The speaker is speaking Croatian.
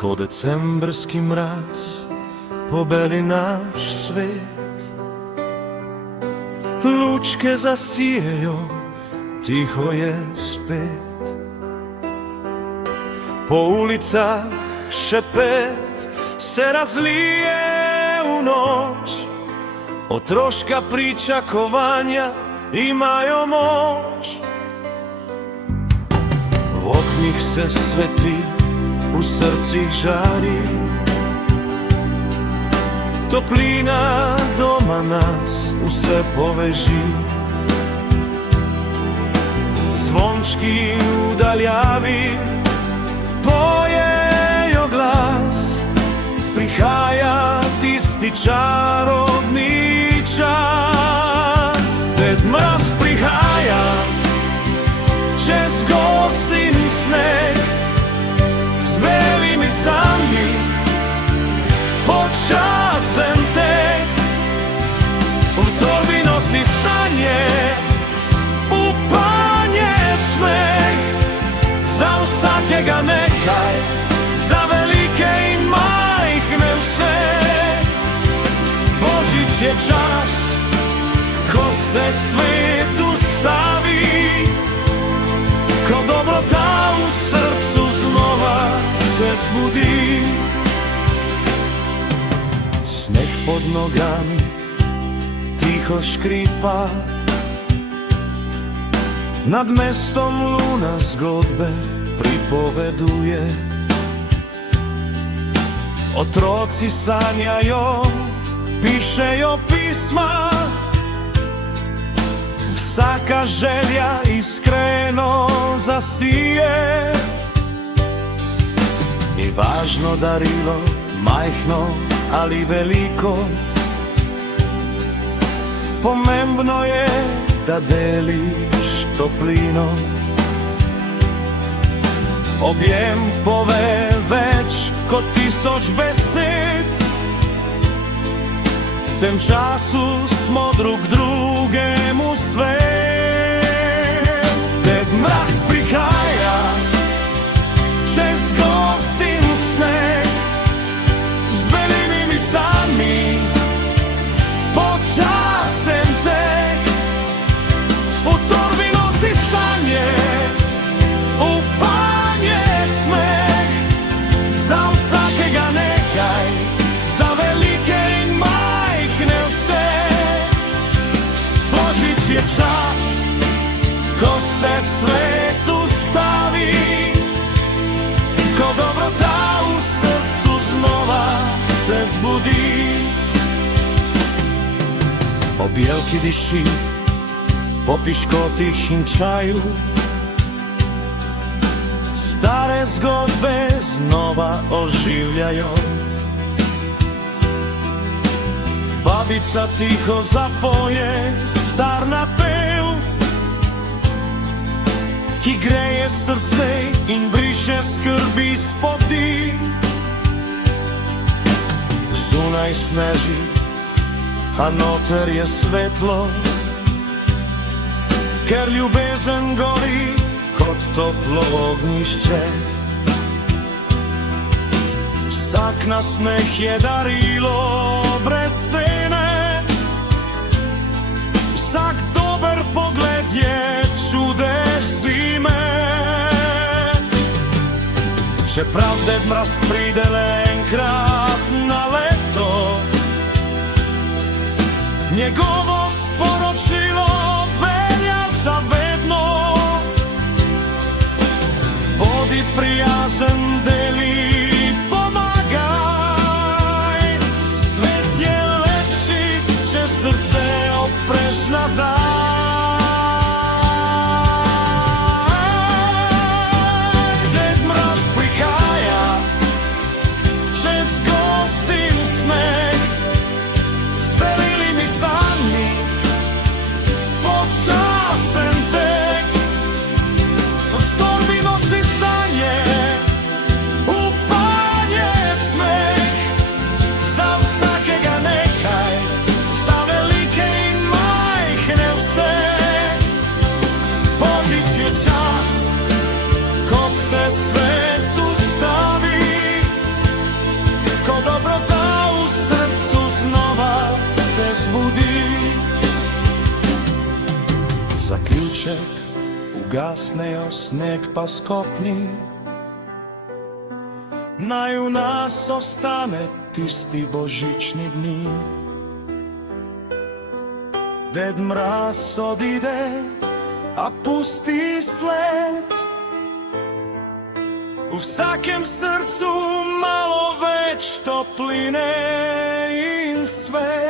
ko decembrski mraz pobeli naš svet. Lučke zasijejo, tiho je spet. Po ulicah šepet se razlije u noć. Otroška pričakovanja imajo moć. V oknih se sveti, u srcih žari. Toplina doma nas vse poveži. Zvončki v daljavi pojejo glas. Prihaja tisti čarobni čas. Ded Mraz prihaja čez gostin sneg, z belimi sanmi počasen tek. V torbi nosi sanje, upanje, smeh. Za vsakega nekaj, za velike in majhne vse. Božič je čas, ko se svet ustavi, ko dobrota v srcu znova se zbudi. Sneh pod nogami tiho škripa, nad mestom luna zgodbe pripoveduje. Otroci sanjajo, pišejo pisma, vsaka želja iskreno zasije. Ni važno darilo, majhno ali veliko, pomembno je, da deliš toplino. Objem pove več kot 1000 besed. V tem času smo drug drugemu svet. Ded Mraz prihaja čez gostin sneg, z belimi sanmi počasen tek. V torbi nosi sanje, upanje, smeh. Za vsakega nekaj, za velike in majhne vse. Božič je čas, ko se svet ustavi, ko dobrota v srcu znova se zbudi. Po bijelki diši, po piškotih in čaju, stare zgodbe znova oživljajo. Babica tiho zapoje star napev, ki greje srce in briše skrbi s poti. Zunaj sneži, a noter je svetlo, ker ljubezen gori kot toplo ognjišče. Vsak nasmeh je darilo brez cene, vsak dober pogled je čudež zime. Čeprav Ded Mraz pride le enkrat na leto, njegovo sporočilo velja za vedno. Bodi prijazen, deli, pomagaj. Svet je lepši, če srce odpreš nazaj. Ded Mraz prihaja svićek, ugasne jo sneg pa skopni. Naj u nas ostane tisti božićni dni. Ded Mraz odide, a pusti sled. U vsakem srcu malo več topline in svet.